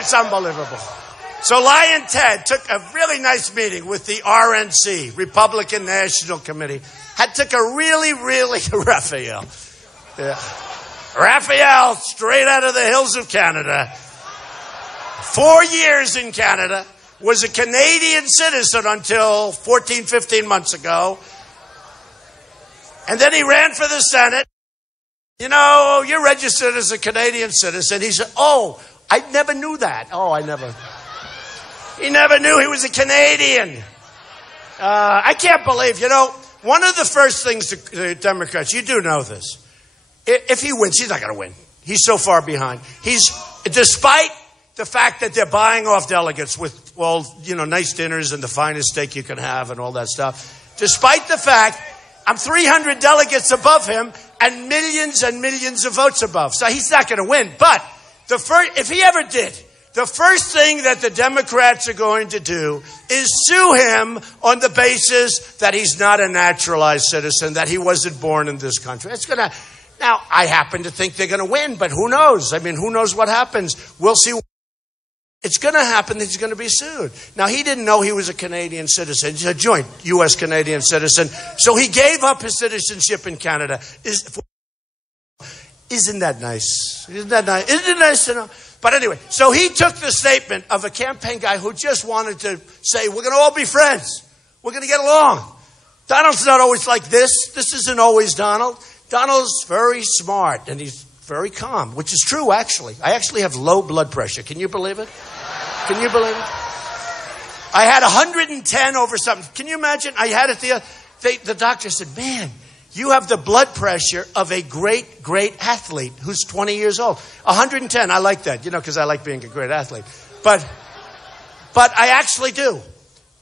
It's unbelievable. So Lyin Ted took a really nice meeting with the RNC, Republican National Committee. Took a really Rafael. Yeah. Rafael, straight out of the hills of Canada. 4 years in Canada. Was a Canadian citizen until 14, 15 months ago. And then he ran for the Senate. You know, you're registered as a Canadian citizen. He said, oh, I never knew that. He never knew he was a Canadian. I can't believe, one of the first things the Democrats, you do know this. If he wins, he's not going to win. He's so far behind. Despite the fact that they're buying off delegates with all, nice dinners and the finest steak you can have and all that stuff. Despite the fact I'm 300 delegates above him and millions of votes above. So he's not going to win. But if he ever did, the first thing that the Democrats are going to do is sue him on the basis that he's not a naturalized citizen, that he wasn't born in this country. Now, I happen to think they're going to win, but who knows? I mean, who knows what happens? We'll see. It's going to happen that he's going to be sued. Now, he didn't know he was a Canadian citizen. He's a joint U.S.-Canadian citizen. So he gave up his citizenship in Canada. Isn't that nice? Isn't it nice to know? But anyway, so he took the statement of a campaign guy who just wanted to say, we're going to all be friends. We're going to get along. Donald's not always like this. This isn't always Donald. Donald's very smart, and he's very calm, which is true, actually. I actually have low blood pressure. Can you believe it? Can you believe it? I had 110 over something. Can you imagine? I had it the doctor said, man, you have the blood pressure of a great athlete who's 20 years old. 110, I like that, because I like being a great athlete. But I actually do.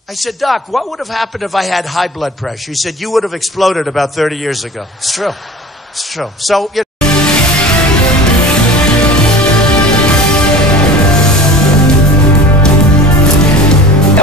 I said, Doc, what would have happened if I had high blood pressure? He said, you would have exploded about 30 years ago. It's true. It's true. So,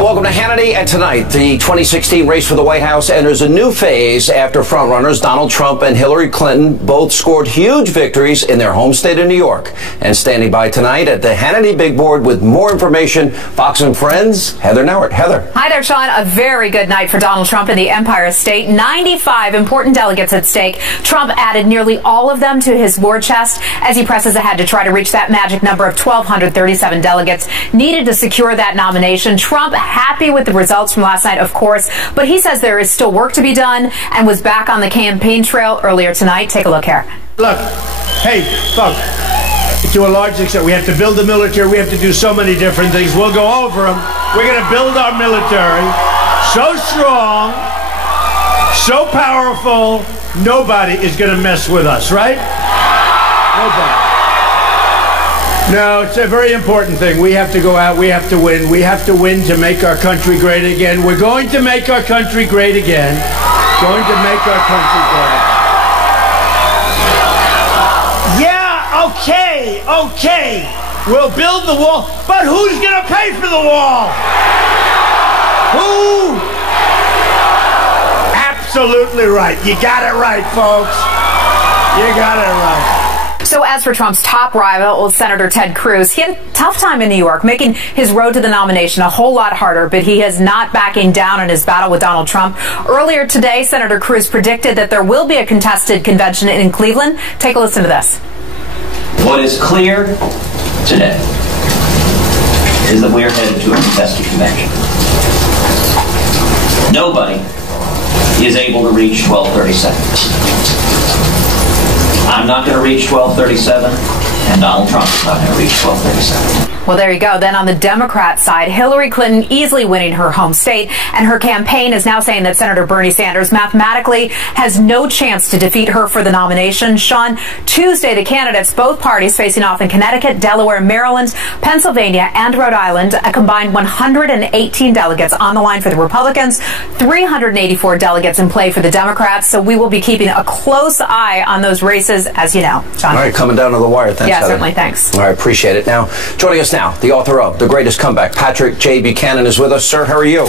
welcome to Hannity, and tonight the 2016 race for the White House enters a new phase after frontrunners Donald Trump and Hillary Clinton both scored huge victories in their home state of New York. And standing by tonight at the Hannity Big Board with more information, Fox and Friends, Heather Nauert. Heather. Hi there, Sean. A very good night for Donald Trump in the Empire State. 95 important delegates at stake. Trump added nearly all of them to his war chest as he presses ahead to try to reach that magic number of 1,237 delegates needed to secure that nomination. Trump happy with the results from last night, of course, but he says there is still work to be done and was back on the campaign trail earlier tonight. Take a look here. Look, hey, folks, to a large extent, we have to build the military. We have to do so many different things. We'll go over them. We're going to build our military so strong, so powerful, nobody is going to mess with us, right? Nobody. No, it's a very important thing. We have to go out. We have to win. We have to win to make our country great again. We're going to make our country great again. Going to make our country great. Yeah, okay. We'll build the wall. But who's going to pay for the wall? Who? Absolutely right. You got it right, folks. You got it right. So as for Trump's top rival, Senator Ted Cruz, he had a tough time in New York, making his road to the nomination a whole lot harder, but he is not backing down in his battle with Donald Trump. Earlier today, Senator Cruz predicted that there will be a contested convention in Cleveland. Take a listen to this. What is clear today is that we are headed to a contested convention. Nobody is able to reach 1237. I'm not going to reach 1237, and Donald Trump is not going to reach 1237. Well, there you go. Then on the Democrat side, Hillary Clinton easily winning her home state, and her campaign is now saying that Senator Bernie Sanders mathematically has no chance to defeat her for the nomination. Sean, Tuesday, the candidates, both parties facing off in Connecticut, Delaware, Maryland, Pennsylvania, and Rhode Island. A combined 118 delegates on the line for the Republicans, 384 delegates in play for the Democrats. So we will be keeping a close eye on those races, as you know. Sean. All right, coming down to the wire. Thanks, yeah, Heather. certainly. Thanks. All right, appreciate it. Now, joining us now, the author of The Greatest Comeback, Patrick J. Buchanan, is with us. Sir, how are you?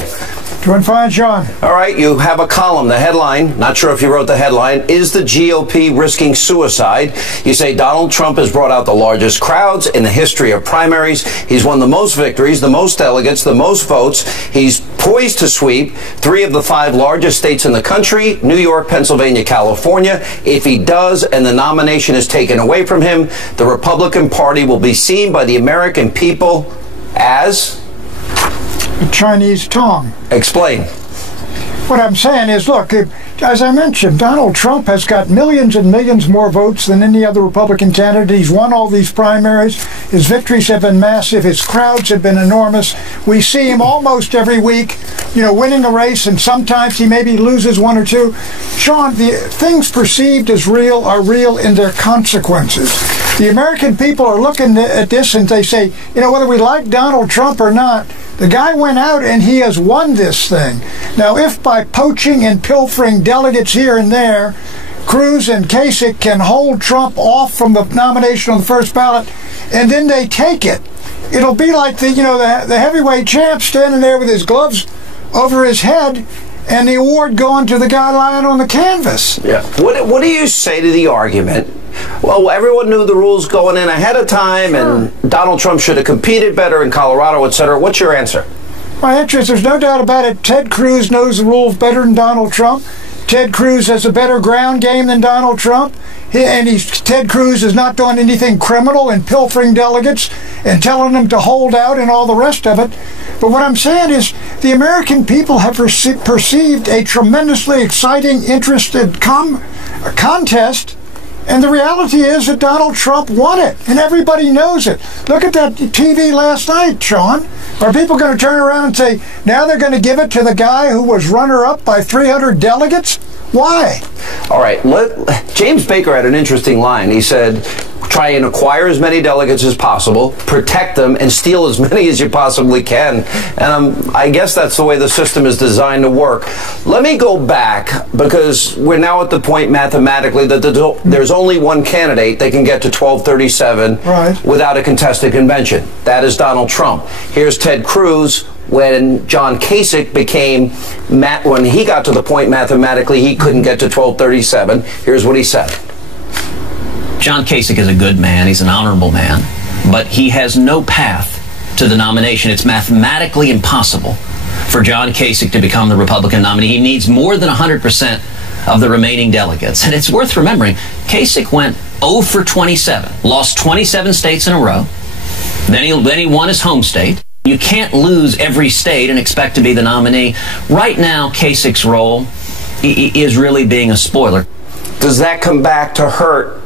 Doing fine, Sean. All right, you have a column. The headline, not sure if you wrote the headline, is the GOP risking suicide? You say Donald Trump has brought out the largest crowds in the history of primaries. He's won the most victories, the most delegates, the most votes. He's poised to sweep 3 of the 5 largest states in the country, New York, Pennsylvania, California. If he does and the nomination is taken away from him, the Republican Party will be seen by the American people as The Chinese tongue. Explain. What I'm saying is, look, as I mentioned, Donald Trump has got millions and millions more votes than any other Republican candidate. He's won all these primaries. His victories have been massive. His crowds have been enormous. We see him almost every week, winning a race, and sometimes he maybe loses 1 or 2. Sean, the things perceived as real are real in their consequences. The American people are looking at this and they say, whether we like Donald Trump or not, the guy went out and he has won this thing. Now, if by poaching and pilfering delegates here and there, Cruz and Kasich can hold Trump off from the nomination on the first ballot, and then they take it, it'll be like the heavyweight champ standing there with his gloves over his head, and the award going to the guy lying on the canvas. Yeah. What do you say to the argument? Well, everyone knew the rules going in ahead of time, and Donald Trump should have competed better in Colorado, etc. What's your answer? My answer is there's no doubt about it. Ted Cruz knows the rules better than Donald Trump. Ted Cruz has a better ground game than Donald Trump. Ted Cruz is not doing anything criminal and pilfering delegates and telling them to hold out and all the rest of it. But what I'm saying is the American people have perceived a tremendously exciting, interested contest. And the reality is that Donald Trump won it, and everybody knows it. Look at that TV last night, Sean. Are people going to turn around and say, now they're going to give it to the guy who was runner-up by 300 delegates? Why? All right. James Baker had an interesting line. He said, try and acquire as many delegates as possible, protect them, and steal as many as you possibly can. And I guess that's the way the system is designed to work. Let me go back, because we're now at the point mathematically that there's only one candidate that can get to 1237 without a contested convention. That is Donald Trump. Here's Ted Cruz. When John Kasich when he got to the point mathematically he couldn't get to 1237, here's what he said. John Kasich is a good man. He's an honorable man. But he has no path to the nomination. It's mathematically impossible for John Kasich to become the Republican nominee. He needs more than 100% of the remaining delegates. And it's worth remembering, Kasich went 0 for 27, lost 27 states in a row. Then he won his home state. You can't lose every state and expect to be the nominee. Right now, Kasich's role is really being a spoiler. Does that come back to hurt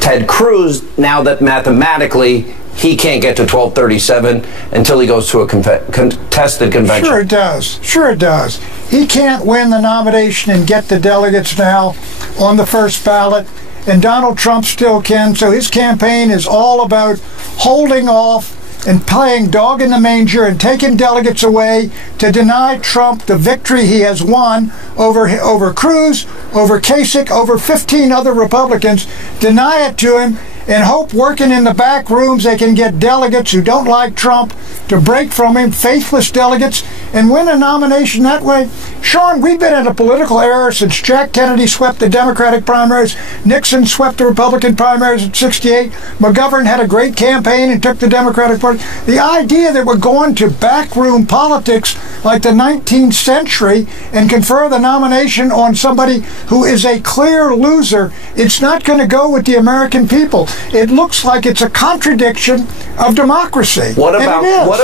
Ted Cruz now that mathematically he can't get to 1237 until he goes to a contested convention? Sure it does. Sure it does. He can't win the nomination and get the delegates now on the first ballot, and Donald Trump still can. So his campaign is all about holding off and playing dog in the manger and taking delegates away to deny Trump the victory he has won over Cruz, over Kasich, over 15 other Republicans. Deny it to him and hope working in the back rooms they can get delegates who don't like Trump to break from him, faithless delegates, and win a nomination that way. Sean, we've been in a political era since Jack Kennedy swept the Democratic primaries, Nixon swept the Republican primaries in '68, McGovern had a great campaign and took the Democratic Party. The idea that we're going to backroom politics like the 19th century and confer the nomination on somebody who is a clear loser, it's not going to go with the American people. It looks like it's a contradiction of democracy. What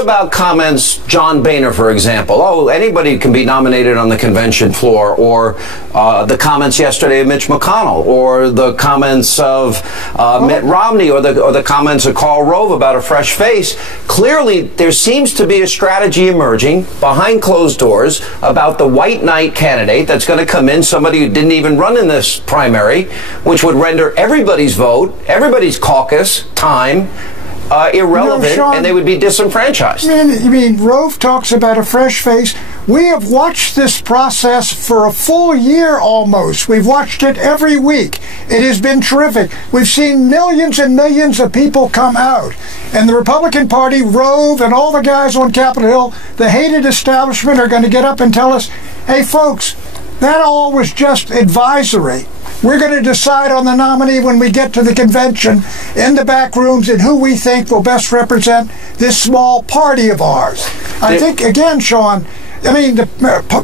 about comments, John Boehner, for example? Oh, anybody can be nominated on the convention floor, or the comments yesterday of Mitch McConnell, or the comments of Mitt Romney, or the comments of Karl Rove about a fresh face. Clearly, there seems to be a strategy emerging behind closed doors about the white knight candidate that's going to come in, somebody who didn't even run in this primary, which would render everybody's vote, everybody's caucus time irrelevant, Sean, and they would be disenfranchised. You mean Rove talks about a fresh face? We have watched this process for a full year almost. We've watched it every week. It has been terrific. We've seen millions and millions of people come out. And the Republican Party, Rove, and all the guys on Capitol Hill, the hated establishment, are going to get up and tell us, hey, folks, that all was just advisory. We're going to decide on the nominee when we get to the convention in the back rooms and who we think will best represent this small party of ours. I think, again, Sean, I mean, the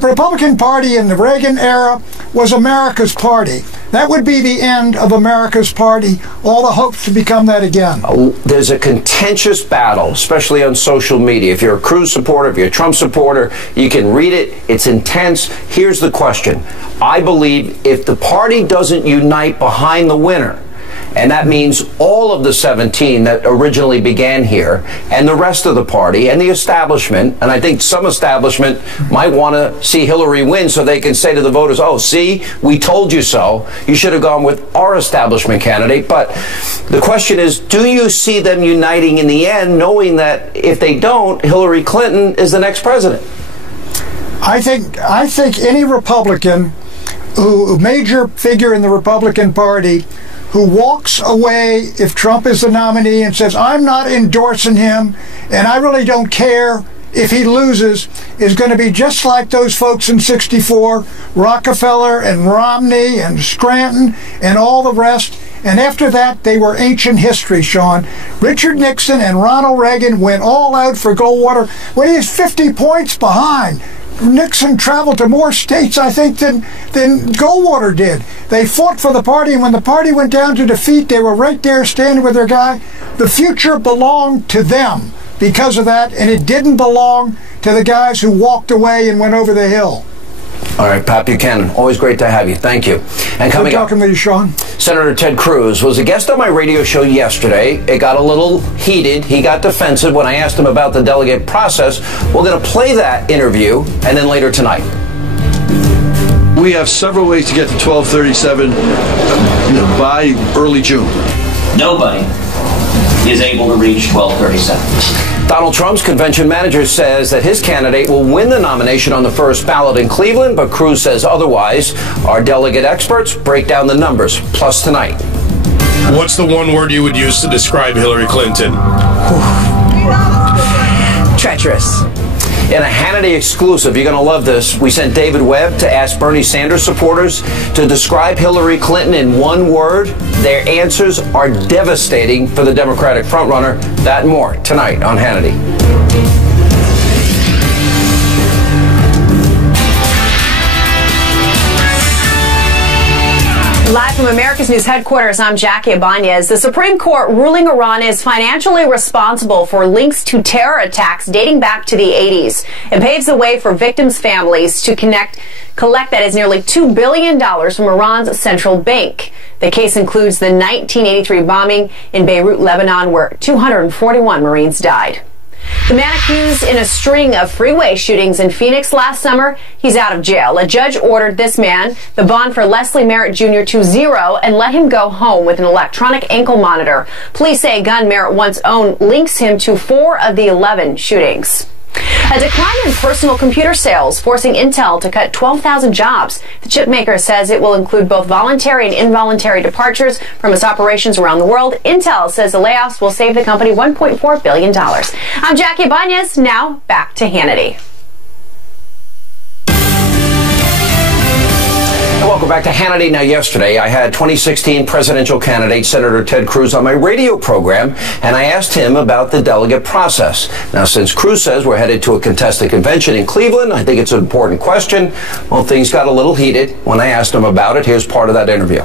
Republican Party in the Reagan era was America's party. That would be the end of America's party. All the hopes to become that again. There's a contentious battle, especially on social media. If you're a Cruz supporter, if you're a Trump supporter, you can read it. It's intense. Here's the question. I believe if the party doesn't unite behind the winner, and that means all of the 17 that originally began here, and the rest of the party, and the establishment, and I think some establishment might want to see Hillary win so they can say to the voters, oh, see, we told you so. You should have gone with our establishment candidate. But the question is, do you see them uniting in the end, knowing that if they don't, Hillary Clinton is the next president? I think any Republican, a major figure in the Republican Party, who walks away if Trump is the nominee and says, I'm not endorsing him and I really don't care if he loses, is going to be just like those folks in '64, Rockefeller and Romney and Scranton and all the rest. And after that, they were ancient history, Sean. Richard Nixon and Ronald Reagan went all out for Goldwater when he was 50 points behind. Nixon traveled to more states, I think, than Goldwater did. They fought for the party, and when the party went down to defeat, they were right there standing with their guy. The future belonged to them because of that, and it didn't belong to the guys who walked away and went over the hill. All right, Pat Buchanan, always great to have you. Thank you. And coming Good talking with you, Sean. Senator Ted Cruz was a guest on my radio show yesterday. It got a little heated. He got defensive when I asked him about the delegate process. We're going to play that interview, and then later tonight. We have several ways to get to 1237 by early June. Nobody is able to reach 1237. Donald Trump's convention manager says that his candidate will win the nomination on the first ballot in Cleveland, but Cruz says otherwise. Our delegate experts break down the numbers. Plus tonight. What's the one word you would use to describe Hillary Clinton? Treacherous. In a Hannity exclusive, you're going to love this. We sent David Webb to ask Bernie Sanders supporters to describe Hillary Clinton in one word. Their answers are devastating for the Democratic frontrunner. That and more tonight on Hannity. Live from America's News headquarters, I'm Jackie Ibanez. The Supreme Court ruling Iran is financially responsible for links to terror attacks dating back to the 80s. It paves the way for victims' families to collect that is nearly $2 billion from Iran's central bank. The case includes the 1983 bombing in Beirut, Lebanon, where 241 Marines died. The man accused in a string of freeway shootings in Phoenix last summer, he's out of jail. A judge ordered this man the bond for Leslie Merritt Jr. to zero and let him go home with an electronic ankle monitor. Police say a gun Merritt once owned links him to 4 of the 11 shootings. A decline in personal computer sales forcing Intel to cut 12,000 jobs. The chipmaker says it will include both voluntary and involuntary departures from its operations around the world. Intel says the layoffs will save the company $1.4 billion. I'm Jackie Ibanez. Now back to Hannity. Welcome back to Hannity. Now, yesterday, I had 2016 presidential candidate Senator Ted Cruz on my radio program, and I asked him about the delegate process. Now, since Cruz says we're headed to a contested convention in Cleveland, I think it's an important question. Well, things got a little heated when I asked him about it. Here's part of that interview.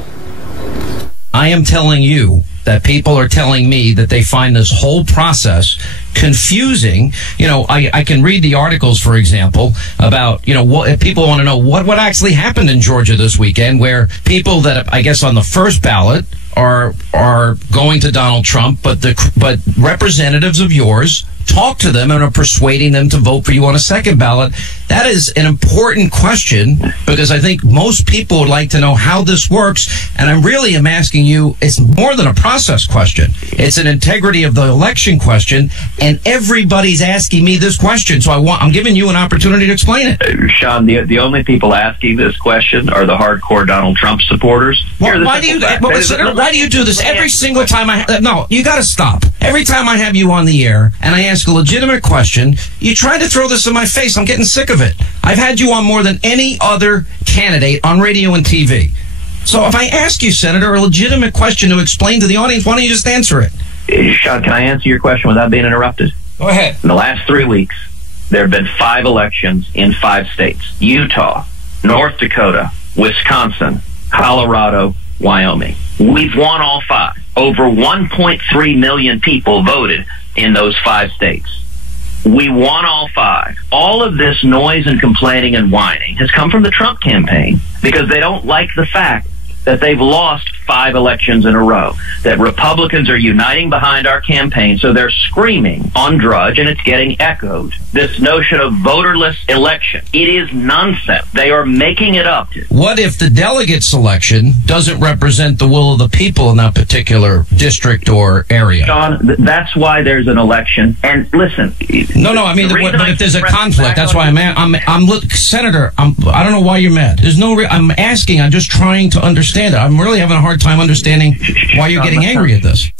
I am telling you that people are telling me that they find this whole process confusing. You know, I can read the articles, for example, about, you know, what people want to know what actually happened in Georgia this weekend, where people that I guess on the first ballot are going to Donald Trump, but representatives of yours talk to them and are persuading them to vote for you on a second ballot? That is an important question, because I think most people would like to know how this works. And I really am asking you, it's more than a process question. It's an integrity of the election question. And everybody's asking me this question. So I'm giving you an opportunity to explain it. Sean, the only people asking this question are the hardcore Donald Trump supporters. Well, why do you do this every single time no, you got to stop. Every time I have you on the air and I ask a legitimate question, you try to throw this in my face. I'm getting sick of it. I've had you on more than any other candidate on radio and TV. So if I ask you, Senator, a legitimate question to explain to the audience, why don't you just answer it? Sean, can I answer your question without being interrupted? Go ahead. In the last 3 weeks, there have been 5 elections in 5 states: Utah, North Dakota, Wisconsin, Colorado, Wyoming. We've won all 5. Over 1.3 million people voted in those 5 states. We won all 5. All of this noise and complaining and whining has come from the Trump campaign, because they don't like the fact that they've lost 5 elections in a row, that Republicans are uniting behind our campaign, so they're screaming on Drudge, and it's getting echoed. This notion of voterless election, it is nonsense. They are making it up. What if the delegate selection doesn't represent the will of the people in that particular district or area? Sean, that's why there's an election. And listen, no, I mean, but if there's a conflict, that's why Senator, I don't know why you're mad. There's no. I'm asking. I'm just trying to understand it. I'm really having a hard time understanding why you're getting angry at this.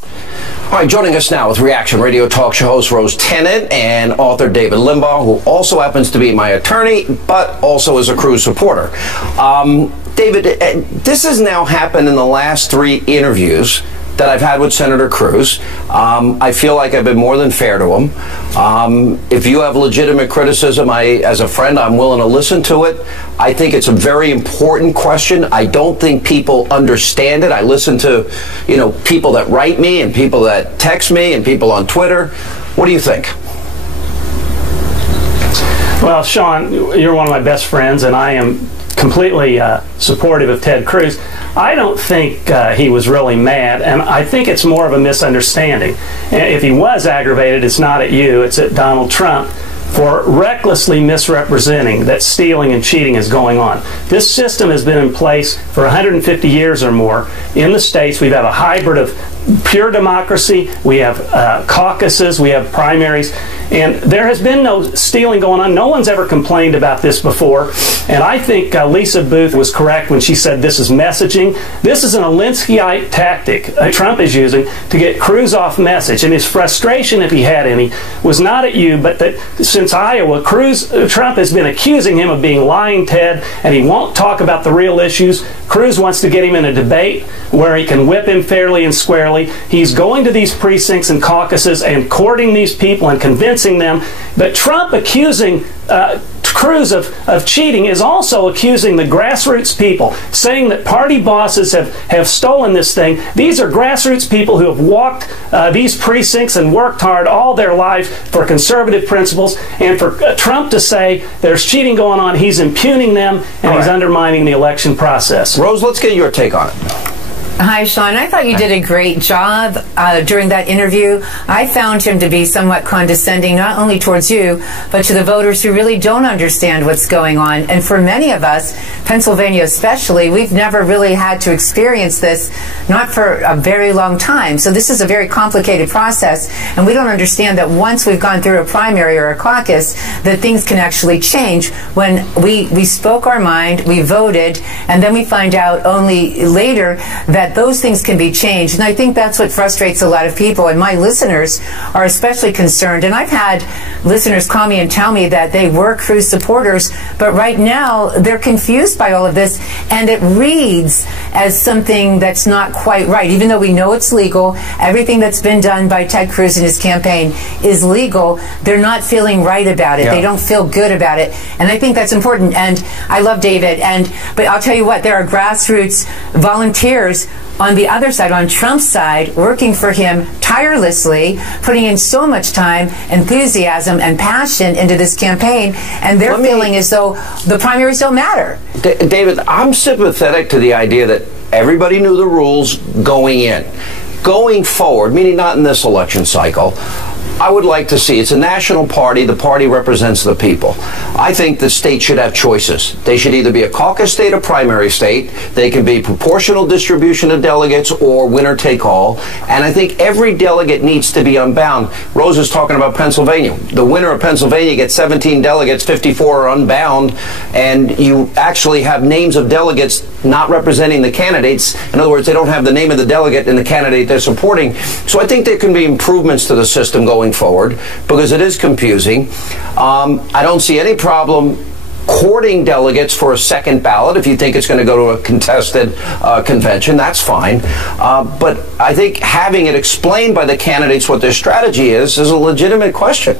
All right, joining us now with Reaction Radio talk show host Rose Tennant and author David Limbaugh, who also happens to be my attorney, but also is a Cruz supporter. David, this has now happened in the last 3 interviews that I've had with Senator Cruz. I feel like I've been more than fair to him. If you have legitimate criticism, as a friend, I'm willing to listen to it. I think it's a very important question. I don't think people understand it. I listen to, people that write me and people that text me and people on Twitter. What do you think? Well, Sean, you're one of my best friends, and I am completely supportive of Ted Cruz. I don't think he was really mad, and I think it's more of a misunderstanding. If he was aggravated, it's not at you, it's at Donald Trump for recklessly misrepresenting that stealing and cheating is going on. This system has been in place for 150 years or more. In the states, we have a hybrid of pure democracy, we have caucuses, we have primaries, and there has been no stealing going on. No one's ever complained about this before, and I think Lisa Booth was correct when she said this is messaging. This is an Alinskyite tactic Trump is using to get Cruz off message, and his frustration, if he had any, was not at you, but that since Iowa, Trump has been accusing him of being lying Ted, and he won't talk about the real issues. Cruz wants to get him in a debate where he can whip him fairly and squarely. He's going to these precincts and caucuses and courting these people and convincing them. But Trump accusing Cruz of cheating is also accusing the grassroots people, saying that party bosses have stolen this thing. These are grassroots people who have walked these precincts and worked hard all their life for conservative principles. And for Trump to say there's cheating going on, he's impugning them and he's undermining the election process. Rose, let's get your take on it. Hi, Sean. I thought you did a great job during that interview. I found him to be somewhat condescending, not only towards you, but to the voters who really don't understand what's going on. And for many of us, Pennsylvania especially, we've never really had to experience this, not for a very long time. So this is a very complicated process, and we don't understand that once we've gone through a primary or a caucus, that things can actually change. When we spoke our mind, we voted, and then we find out only later that those things can be changed. And I think that's what frustrates a lot of people, and my listeners are especially concerned. And I've had listeners call me and tell me that they were Cruz supporters, but right now they're confused by all of this, and it reads as something that's not quite right. Even though we know it's legal, everything that's been done by Ted Cruz and his campaign is legal, they're not feeling right about it. Yeah. They don't feel good about it. And I think that's important. And I love David. But I'll tell you what, there are grassroots volunteers on the other side, on Trump's side, working for him tirelessly, putting in so much time, enthusiasm, and passion into this campaign, and they're feeling as though the primaries don't matter. David, I'm sympathetic to the idea that everybody knew the rules going in. Going forward, meaning not in this election cycle, I would like to see, it's a national party, the party represents the people. I think the state should have choices. They should either be a caucus state or primary state. They can be proportional distribution of delegates or winner take all. And I think every delegate needs to be unbound. Rose is talking about Pennsylvania. The winner of Pennsylvania gets 17 delegates, 54 are unbound, and you actually have names of delegates not representing the candidates. In other words, they don't have the name of the delegate and the candidate they're supporting. So I think there can be improvements to the system going forward because it is confusing. I don't see any problem courting delegates for a second ballot. If you think it's going to go to a contested convention, that's fine. But I think having it explained by the candidates what their strategy is a legitimate question.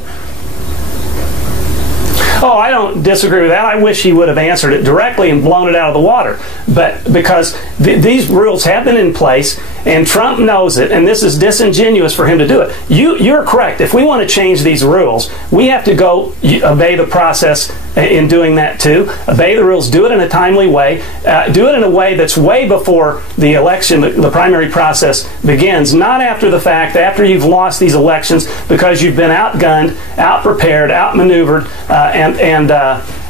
Oh, I don't disagree with that. I wish he would have answered it directly and blown it out of the water. But because these rules have been in place, and Trump knows it, and this is disingenuous for him to do it. You're correct. If we want to change these rules, we have to go obey the process in doing that too. Obey the rules. Do it in a timely way. Do it in a way that's way before the election, the primary process begins, not after the fact, after you've lost these elections because you've been outgunned, outprepared, outmaneuvered, and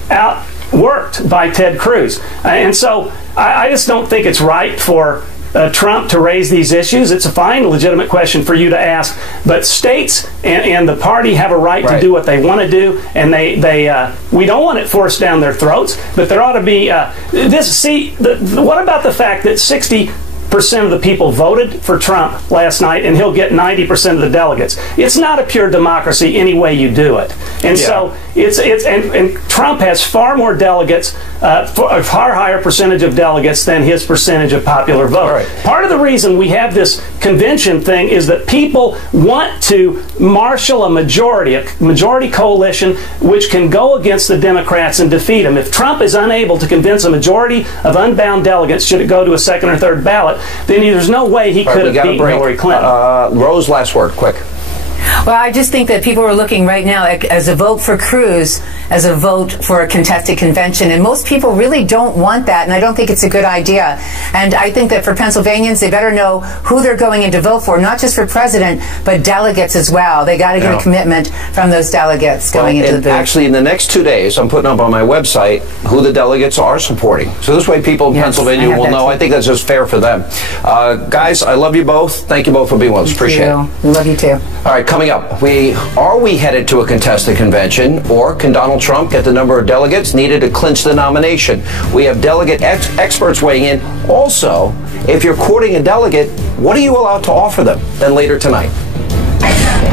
outworked by Ted Cruz. And so I just don't think it's right for Trump to raise these issues. It's a fine, legitimate question for you to ask. But states and the party have a right to do what they want to do, and we don't want it forced down their throats. But there ought to be what about the fact that 60% of the people voted for Trump last night, and he'll get 90% of the delegates? It's not a pure democracy any way you do it. And so and Trump has far more delegates, a far higher percentage of delegates than his percentage of popular vote. Right. Part of the reason we have this convention thing is that people want to marshal a majority coalition which can go against the Democrats and defeat them. If Trump is unable to convince a majority of unbound delegates, should it go to a second or third ballot, then there's no way he could have beaten Hillary Clinton. Rose, last word, quick. Well, I just think that people are looking right now as a vote for Cruz, as a vote for a contested convention, and most people really don't want that, and I don't think it's a good idea. And I think that for Pennsylvanians, they better know who they're going in to vote for, not just for president, but delegates as well. They got to get a commitment from those delegates going into the booth. Actually, in the next 2 days, I'm putting up on my website who the delegates are supporting. So this way people in Pennsylvania will know. I think that's just fair for them. Guys, I love you both. Thank you both for being with us. Appreciate it. We love you too. All right, coming up, are we headed to a contested convention, or can Donald Trump get the number of delegates needed to clinch the nomination? We have delegate experts weighing in. Also, if you're courting a delegate, what are you allowed to offer them? Then later tonight.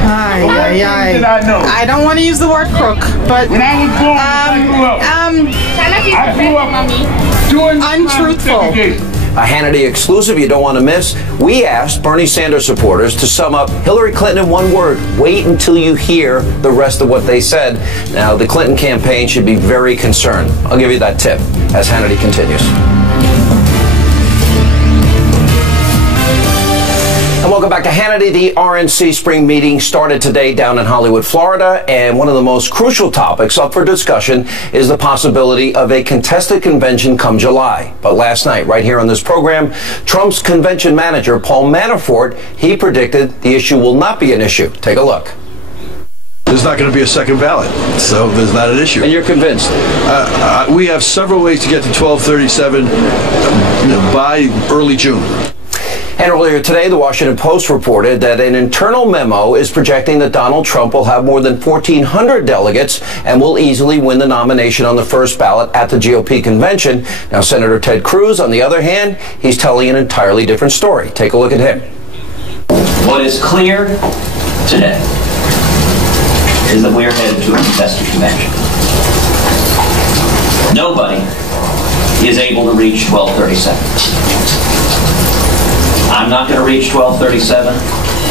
I don't want to use the word crook, but when I was born, I grew up doing untruthful. A Hannity exclusive you don't want to miss. We asked Bernie Sanders supporters to sum up Hillary Clinton in one word. Wait until you hear the rest of what they said. Now, the Clinton campaign should be very concerned. I'll give you that tip as Hannity continues. And welcome back to Hannity. The RNC spring meeting started today down in Hollywood, Florida, and one of the most crucial topics up for discussion is the possibility of a contested convention come July. But last night, right here on this program, Trump's convention manager, Paul Manafort, he predicted the issue will not be an issue. Take a look. There's not going to be a second ballot, so there's not an issue. And you're convinced? We have several ways to get to 1237 by early June. And earlier today, the Washington Post reported that an internal memo is projecting that Donald Trump will have more than 1,400 delegates and will easily win the nomination on the first ballot at the GOP convention. Now, Senator Ted Cruz, on the other hand, he's telling an entirely different story. Take a look at him. What is clear today is that we are headed to a contested convention. Nobody is able to reach 1237. I'm not going to reach 1237,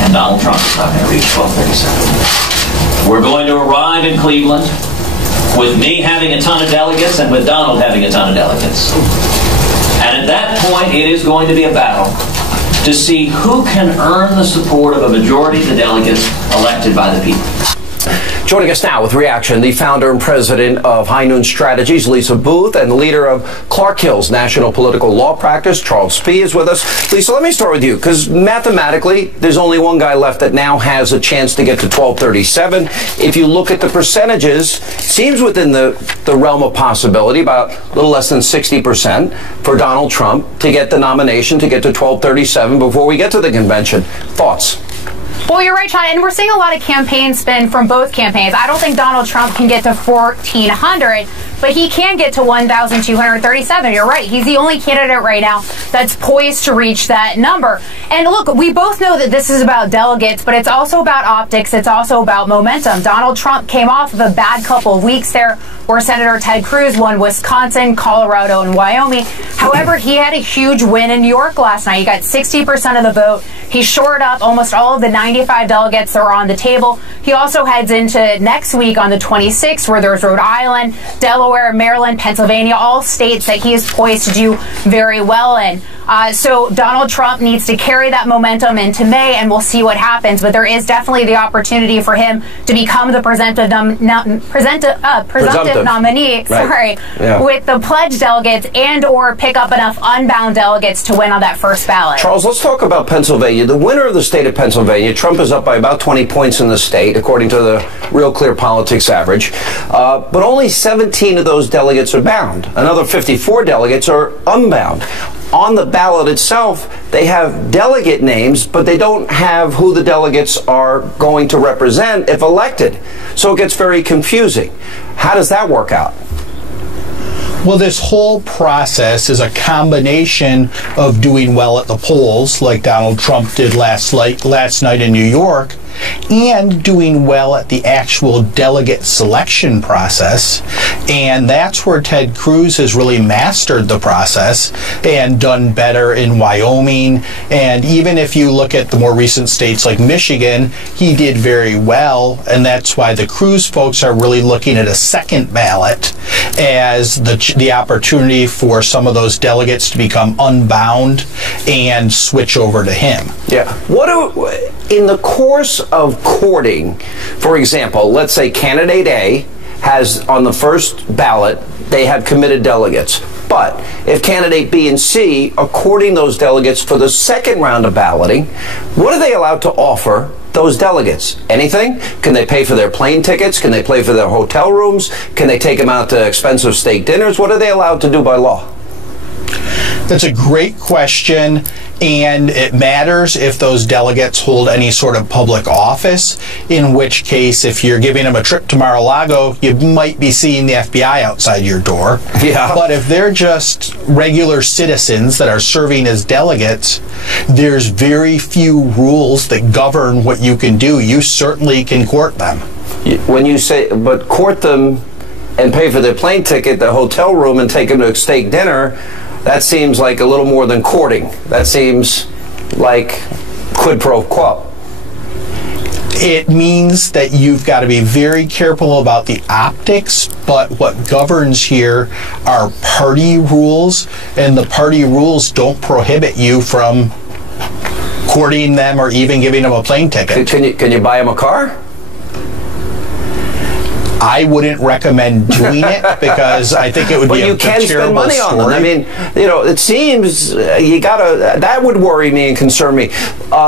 and Donald Trump is not going to reach 1237. We're going to arrive in Cleveland with me having a ton of delegates and with Donald having a ton of delegates. And at that point, it is going to be a battle to see who can earn the support of a majority of the delegates elected by the people. Joining us now with reaction, the founder and president of High Noon Strategies, Lisa Booth, and the leader of Clark Hill's National Political Law Practice, Charles Spee, is with us. Lisa, let me start with you, because mathematically, there's only one guy left that now has a chance to get to 1237. If you look at the percentages, it seems within the realm of possibility, about a little less than 60% for Donald Trump to get the nomination, to get to 1237 before we get to the convention. Thoughts? Well, you're right, Sean, and we're seeing a lot of campaign spin from both campaigns. I don't think Donald Trump can get to 1,400, but he can get to 1,237. You're right. He's the only candidate right now that's poised to reach that number. And look, we both know that this is about delegates, but it's also about optics. It's also about momentum. Donald Trump came off of a bad couple of weeks there where Senator Ted Cruz won Wisconsin, Colorado, and Wyoming. However, he had a huge win in New York last night. He got 60% of the vote. He shored up almost all of the 95 delegates that were on the table. He also heads into next week on the 26th, where there's Rhode Island, Delaware, Maryland, Pennsylvania, all states that he is poised to do very well in. So Donald Trump needs to carry that momentum into May, and we'll see what happens. But there is definitely the opportunity for him to become the presumptive nominee, with the pledged delegates and/or pick up enough unbound delegates to win on that first ballot. Charles, let's talk about Pennsylvania. The winner of the state of Pennsylvania, Trump is up by about 20 points in the state, according to the Real Clear Politics average. But only 17 of those delegates are bound. Another 54 delegates are unbound. On the ballot itself, they have delegate names, but they don't have who the delegates are going to represent if elected. So it gets very confusing. How does that work out? Well, this whole process is a combination of doing well at the polls, like Donald Trump did last night in New York, and doing well at the actual delegate selection process. And that's where Ted Cruz has really mastered the process and done better in Wyoming. And even if you look at the more recent states like Michigan, he did very well. And that's why the Cruz folks are really looking at a second ballot as the opportunity for some of those delegates to become unbound and switch over to him. Yeah. In the course of courting, for example, let's say candidate A has on the first ballot, they have committed delegates. But if candidate B and C are courting those delegates for the second round of balloting, what are they allowed to offer those delegates? Anything? Can they pay for their plane tickets? Can they pay for their hotel rooms? Can they take them out to expensive steak dinners? What are they allowed to do by law? That's a great question, and it matters if those delegates hold any sort of public office, in which case, if you're giving them a trip to Mar-a-Lago, you might be seeing the FBI outside your door. Yeah. But if they're just regular citizens that are serving as delegates, there's very few rules that govern what you can do. You certainly can court them. When you say, but court them and pay for their plane ticket, the hotel room, and take them to a steak dinner, that seems like a little more than courting. That seems like quid pro quo. It means that you've got to be very careful about the optics, but what governs here are party rules, and the party rules don't prohibit you from courting them or even giving them a plane ticket. Can you buy them a car? I wouldn't recommend doing it because I think it would be a terrible story. But you can spend money on them. I mean, you know, it seems you gotta. That would worry me and concern me.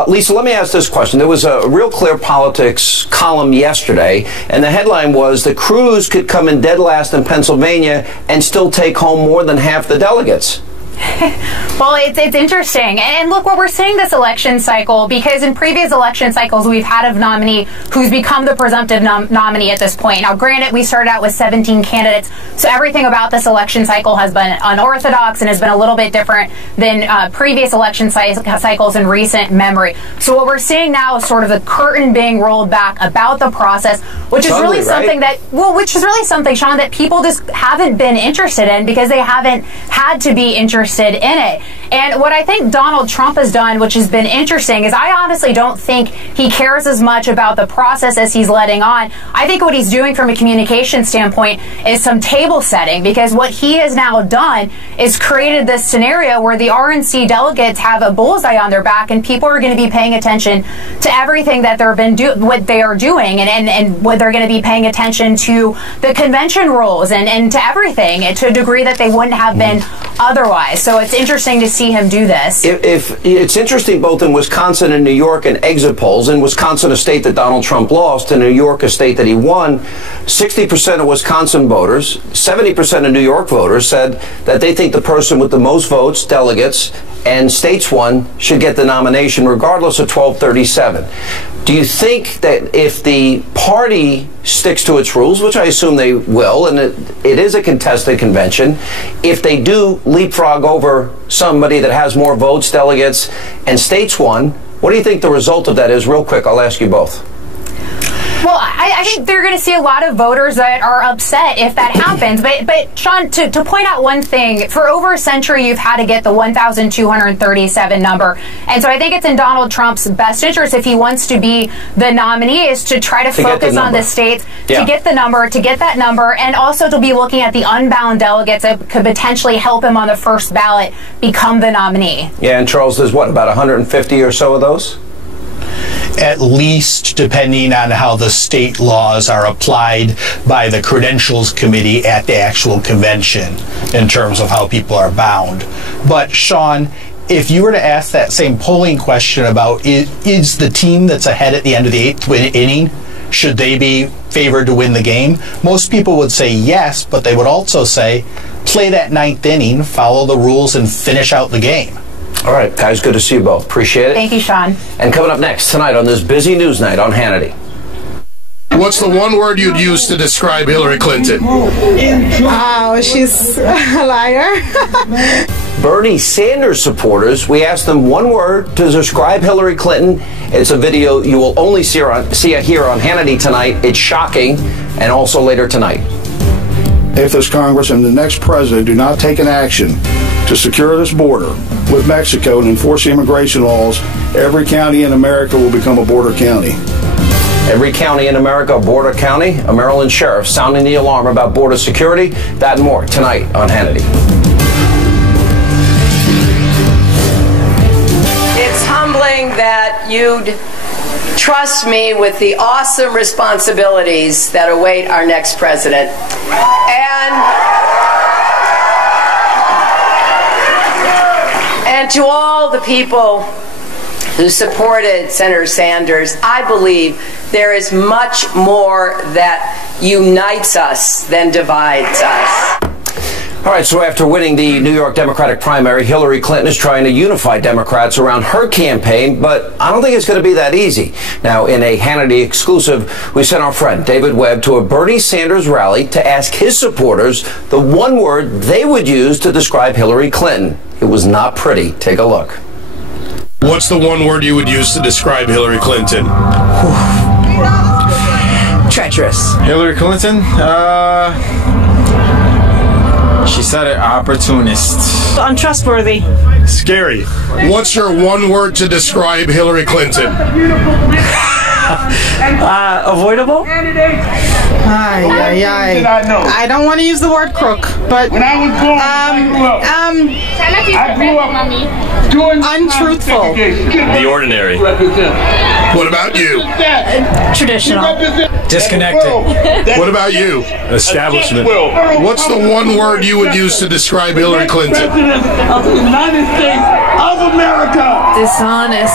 Lisa, let me ask this question. There was a Real Clear Politics column yesterday, and the headline was that Cruz could come in dead last in Pennsylvania and still take home more than half the delegates. Well, it's interesting. And look, what we're seeing this election cycle, because in previous election cycles, we've had a nominee who's become the presumptive nominee at this point. Now, granted, we started out with 17 candidates, so everything about this election cycle has been unorthodox and has been a little bit different than previous election cycles in recent memory. So what we're seeing now is sort of the curtain being rolled back about the process, which is really something which is really something, Sean, that people just haven't been interested in because they haven't had to be interested in it. And what I think Donald Trump has done, which has been interesting, is I honestly don't think he cares as much about the process as he's letting on. I think what he's doing from a communication standpoint is some table setting, because what he has now done is created this scenario where the RNC delegates have a bullseye on their back, and people are going to be paying attention to everything that what they are doing, and what they're going to be paying attention to the convention rules and to everything to a degree that they wouldn't have been otherwise. So it's interesting to see him do this. If it's interesting, both in Wisconsin and New York and exit polls, in Wisconsin, a state that Donald Trump lost, in New York, a state that he won, 60% of Wisconsin voters, 70% of New York voters said that they think the person with the most votes, delegates, and states won should get the nomination regardless of 1237. Do you think that if the party sticks to its rules, which I assume they will, and it is a contested convention, if they do leapfrog over somebody that has more votes, delegates, and states won, what do you think the result of that is? Real quick, I'll ask you both. Well, I think they're going to see a lot of voters that are upset if that happens. But Sean, to point out one thing, for over a century, you've had to get the 1,237 number. And so I think it's in Donald Trump's best interest, if he wants to be the nominee, is to try to focus on the states, to get the number, to get that number, and also to be looking at the unbound delegates that could potentially help him on the first ballot become the nominee. Yeah, and Charles, there's what, about 150 or so of those? At least, depending on how the state laws are applied by the Credentials Committee at the actual convention in terms of how people are bound. But Sean, if you were to ask that same polling question about is the team that's ahead at the end of the 8th inning, should they be favored to win the game? Most people would say yes, but they would also say play that 9th inning, follow the rules, and finish out the game. All right, guys, good to see you both. Appreciate it. Thank you, Sean. And coming up next tonight on this busy news night on Hannity. What's the one word you'd use to describe Hillary Clinton? Oh, she's a liar. Bernie Sanders supporters, we asked them one word to describe Hillary Clinton. It's a video you will only see here on Hannity tonight. It's shocking, and also later tonight. If this Congress and the next president do not take an action to secure this border with Mexico and enforce the immigration laws, every county in America will become a border county. Every county in America, a border county. A Maryland sheriff sounding the alarm about border security. That and more tonight on Hannity. It's humbling that you'd trust me with the awesome responsibilities that await our next president. And to all the people who supported Senator Sanders, I believe there is much more that unites us than divides us. All right, so after winning the New York Democratic primary, Hillary Clinton is trying to unify Democrats around her campaign, but I don't think it's going to be that easy. Now, in a Hannity exclusive, we sent our friend David Webb to a Bernie Sanders rally to ask his supporters the one word they would use to describe Hillary Clinton. It was not pretty. Take a look. What's the one word you would use to describe Hillary Clinton? Treacherous. Hillary Clinton? She said it, opportunist. Untrustworthy. Scary. What's your one word to describe Hillary Clinton? Avoidable? I don't want to use the word crook, but when I was born, I grew up doing untruthful. The ordinary. What about you? Traditional. Disconnected. What about you? Establishment. What's the one word you would use to describe Hillary Clinton? President of the United States of America. Dishonest.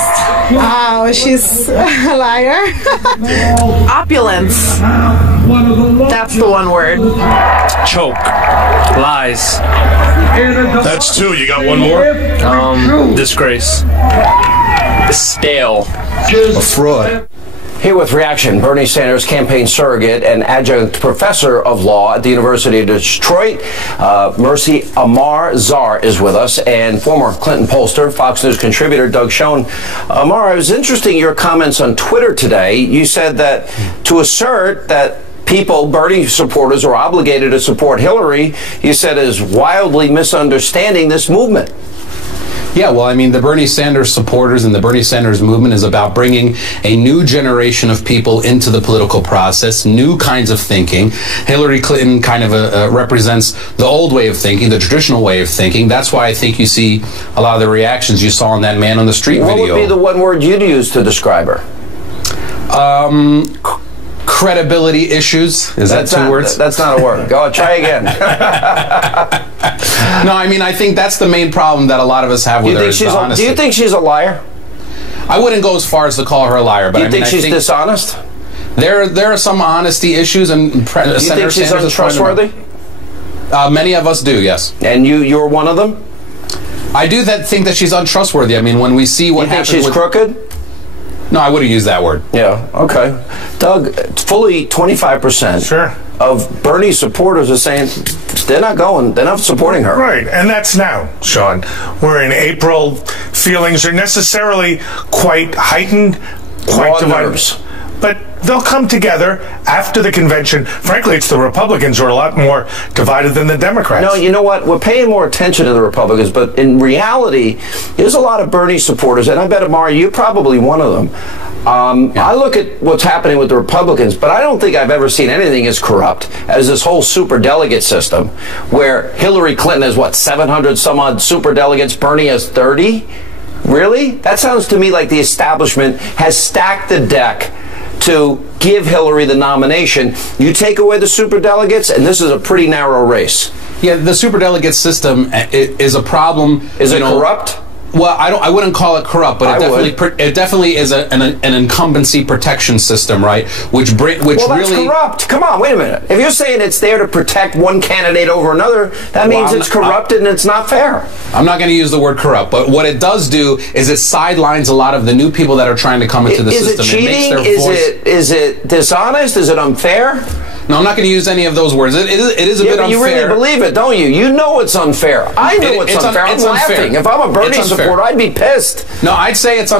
Oh, she's a liar. Opulence. That's the one word. Choke. Lies. That's two. You got one more? Disgrace. Stale. A fraud. Here with reaction, Bernie Sanders campaign surrogate and adjunct professor of law at the University of Detroit, Mercy Amar-Zar is with us, and former Clinton pollster, Fox News contributor Doug Schoen. Amar, it was interesting your comments on Twitter today. You said that to assert that people, Bernie supporters, are obligated to support Hillary, you said is wildly misunderstanding this movement. Yeah, well, I mean, the Bernie Sanders supporters and the Bernie Sanders movement is about bringing a new generation of people into the political process, new kinds of thinking. Hillary Clinton kind of represents the old way of thinking, the traditional way of thinking. That's why I think you see a lot of the reactions you saw in that man on the street video. What would be the one word you'd use to describe her? Credibility issues. Is that two words? That's not a word. Go on, try again. No, I mean, I think that's the main problem that a lot of us have with her. Do you think she's a liar? I wouldn't go as far as to call her a liar, but do you think she's dishonest? There are some honesty issues, and do you think she's untrustworthy? Many of us do, yes. And you're one of them? I do think that she's untrustworthy. I mean, when we see what happens, she's crooked? No, I wouldn't use that word. Yeah, okay. Doug, fully 25% of Bernie supporters are saying they're not supporting her. Right, and that's now, Sean. We're in April. Feelings are necessarily quite heightened, quite divided. But they'll come together after the convention. Frankly, it's the Republicans who are a lot more divided than the Democrats. No, you know what? We're paying more attention to the Republicans, but in reality, there's a lot of Bernie supporters, and I bet, Amari, you're probably one of them. I look at what's happening with the Republicans, but I don't think I've ever seen anything as corrupt as this whole superdelegate system, where Hillary Clinton has, what, 700 some odd superdelegates, Bernie has 30? Really? That sounds to me like the establishment has stacked the deck to give Hillary the nomination. You take away the superdelegates, and this is a pretty narrow race. Yeah, the superdelegate system is a problem. Is it corrupt? Well, I wouldn't call it corrupt, but it definitely is an incumbency protection system, right? Which that's really corrupt. Come on, wait a minute. If you're saying it's there to protect one candidate over another, that means it's corrupted and it's not fair. I'm not going to use the word corrupt, but what it does do is it sidelines a lot of the new people that are trying to come into the system. Is it cheating? It makes their voice. Is it dishonest? Is it unfair? No, I'm not going to use any of those words. It is a bit unfair. You really believe it, don't you? You know it's unfair. I know it's unfair. I'm laughing. If I'm a Bernie supporter, I'd be pissed. No, I'd say it's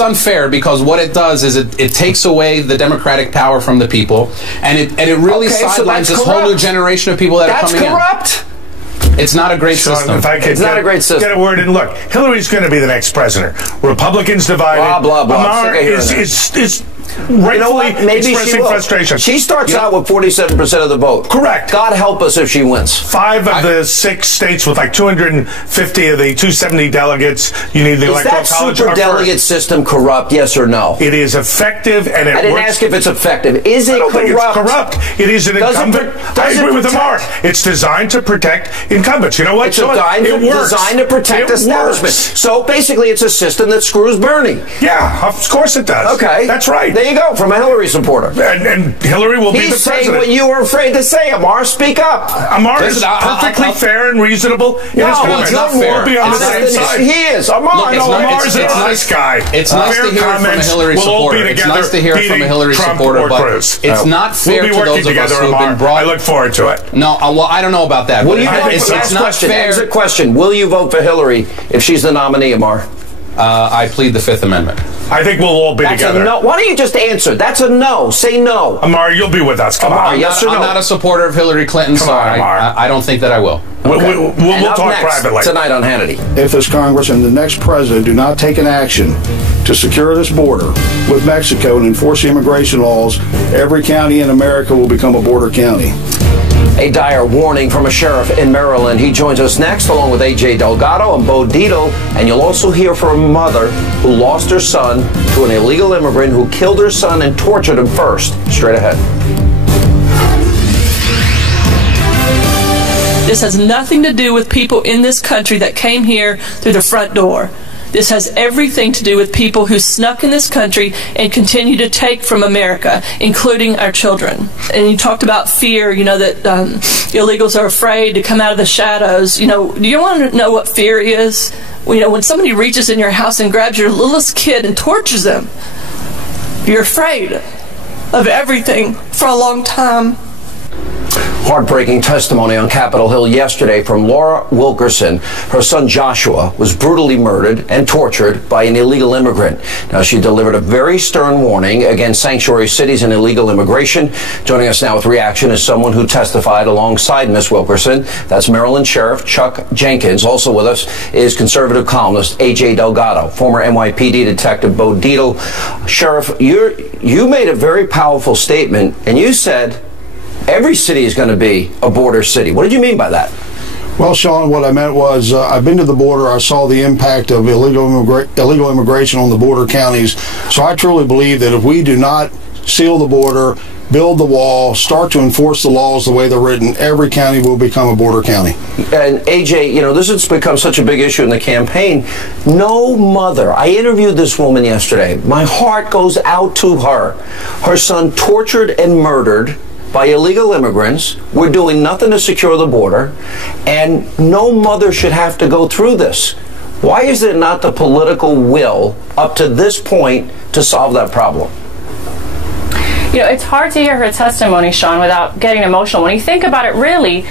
unfair because what it does is it takes away the democratic power from the people, and it really sidelines this whole new generation of people that are coming in. That's corrupt. It's not a great system. If I could not a great system. Get a word in. Look, Hillary's going to be the next president. Republicans divided. Blah, blah, blah. Amar is rightfully expressing frustration. She starts out with 47% of the vote. Correct. God help us if she wins. 5 of the 6 states with like 250 of the 270 delegates. You need the electoral college. Is that superdelegate system corrupt? Yes or no? It is effective, and I didn't ask if it's effective. Is it corrupt? I don't think it's corrupt. It is an incumbent. I agree with Amar. It's designed to protect incumbents. You know what? It's designed to protect establishment. So basically, it's a system that screws Bernie. Yeah, of course it does. Okay, that's right. There you go, from a Hillary supporter. And Hillary will be the president. He's saying what you were afraid to say, Amar. Speak up. Amar is perfectly fair and reasonable in his comments. Not fair. We'll be on the same side. He is. Amar. Amar is a nice guy. It's nice to hear it from a Hillary supporter. It's nice to hear it from a Hillary supporter, but it's not fair to those of us who have been brought. I look forward to it. No, well, I don't know about that. It's not fair. Exit question. Will you vote for Hillary if she's the nominee, Amar? I plead the Fifth Amendment. I think we'll all be together. No. Why don't you just answer? That's a no. Say no. Amar, you'll be with us. Come on. Yes or no? I'm not a supporter of Hillary Clinton, so I don't think that I will. Okay. We'll talk privately. Tonight on Hannity. If this Congress and the next president do not take an action to secure this border with Mexico and enforce the immigration laws, every county in America will become a border county. A dire warning from a sheriff in Maryland. He joins us next, along with A.J. Delgado and Bo Dietl. And you'll also hear from a mother who lost her son to an illegal immigrant who killed her son and tortured him first. Straight ahead. This has nothing to do with people in this country that came here through the front door. This has everything to do with people who snuck in this country and continue to take from America, including our children. And you talked about fear, that illegals are afraid to come out of the shadows. Do you want to know what fear is? When somebody reaches in your house and grabs your littlest kid and tortures them, you're afraid of everything for a long time. Heartbreaking testimony on Capitol Hill yesterday from Laura Wilkerson. Her son Joshua was brutally murdered and tortured by an illegal immigrant. Now, she delivered a very stern warning against sanctuary cities and illegal immigration. Joining us now with reaction is someone who testified alongside Miss Wilkerson. That's Maryland Sheriff Chuck Jenkins. Also with us is conservative columnist A.J. Delgado, former NYPD Detective Bo Dietl. Sheriff, you made a very powerful statement, and you said every city is going to be a border city. What did you mean by that? Well, Sean, what I meant was I've been to the border. I saw the impact of illegal immigration on the border counties. So I truly believe that if we do not seal the border, build the wall, start to enforce the laws the way they're written, every county will become a border county. And AJ, you know, this has become such a big issue in the campaign. No mother, I interviewed this woman yesterday. My heart goes out to her. Her son tortured and murdered by illegal immigrants. We're doing nothing to secure the border, and no mother should have to go through this. Why is it not the political will up to this point to solve that problem? You know, it's hard to hear her testimony, Sean, without getting emotional. When you think about it, really,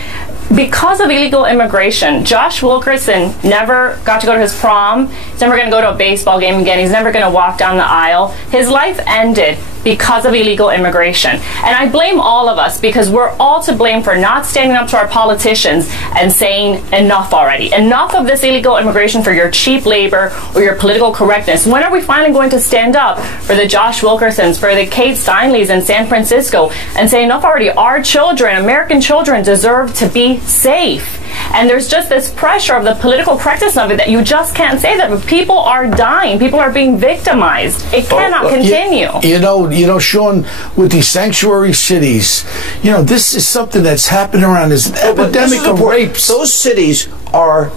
because of illegal immigration, Josh Wilkerson never got to go to his prom. He's never going to go to a baseball game again. He's never going to walk down the aisle. His life ended because of illegal immigration. And I blame all of us, because we're all to blame for not standing up to our politicians and saying enough already. Enough of this illegal immigration for your cheap labor or your political correctness. When are we finally going to stand up for the Josh Wilkersons, for the Kate Steinleys in San Francisco, and say enough already? Our children, American children, deserve to be safe. And there's just this pressure of the political correctness of it that you just can't say that. But people are dying. People are being victimized. It cannot continue. You know, Sean, with these sanctuary cities, you know, this is something that's happened around. This epidemic of rapes. Those cities are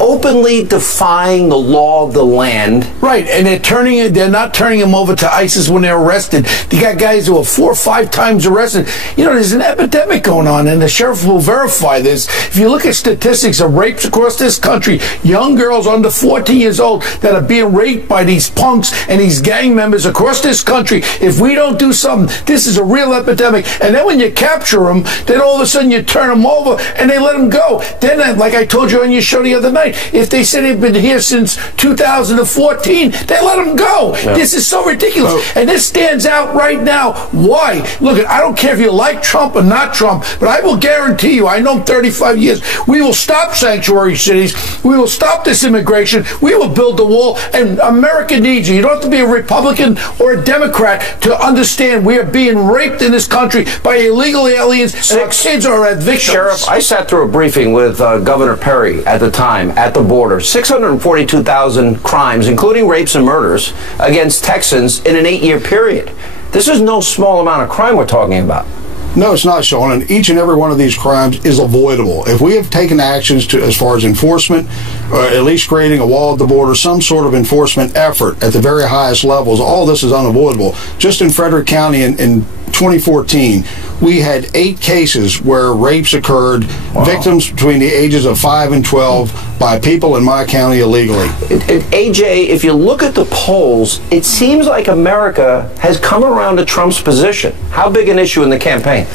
openly defying the law of the land. Right, and they're not turning them over to ISIS when they're arrested. They got guys who are 4 or 5 times arrested. You know, there's an epidemic going on, and the sheriff will verify this. If you look at statistics of rapes across this country, young girls under 14 years old that are being raped by these punks and these gang members across this country, if we don't do something, this is a real epidemic. And then when you capture them, then all of a sudden you turn them over and they let them go. Then, like I told you on your show the other night, if they said they've been here since 2014, they let them go. Yeah. This is so ridiculous. And this stands out right now. Why? Look, I don't care if you like Trump or not Trump, but I will guarantee you, I know him 35 years, we will stop sanctuary cities. We will stop this immigration. We will build the wall, and America needs you. You don't have to be a Republican or a Democrat to understand we are being raped in this country by illegal aliens, and our kids are at victims. Sheriff, I sat through a briefing with Governor Perry at the time at the border. 642,000 crimes, including rapes and murders, against Texans in an 8-year period. This is no small amount of crime we're talking about. No, it's not, Sean, and each and every one of these crimes is avoidable. If we have taken actions to, as far as enforcement, at least creating a wall at the border, some sort of enforcement effort at the very highest levels, all this is unavoidable. Just in Frederick County in 2014, we had 8 cases where rapes occurred, victims between the ages of 5 and 12 by people in my county illegally. AJ, if you look at the polls, it seems like America has come around to Trump's position. How big an issue in the campaign?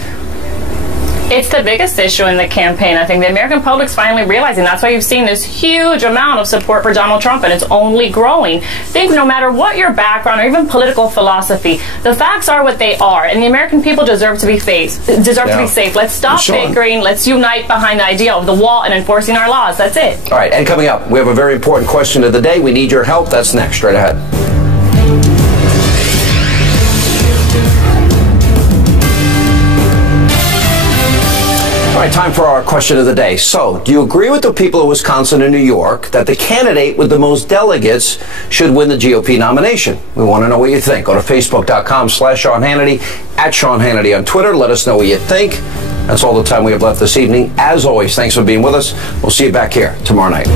It's the biggest issue in the campaign. I think the American public's finally realizing. That's why you've seen this huge amount of support for Donald Trump, and it's only growing. I think no matter what your background or even political philosophy, the facts are what they are, and the American people deserve to be to be safe. Let's stop bickering. Let's unite behind the idea of the wall and enforcing our laws. That's it. All right, and coming up, we have a very important question of the day. We need your help. That's next. Straight ahead. All right, time for our question of the day. So, do you agree with the people of Wisconsin and New York that the candidate with the most delegates should win the GOP nomination? We want to know what you think. Go to Facebook.com/Sean Hannity, @Sean Hannity on Twitter. Let us know what you think. That's all the time we have left this evening. As always, thanks for being with us. We'll see you back here tomorrow night.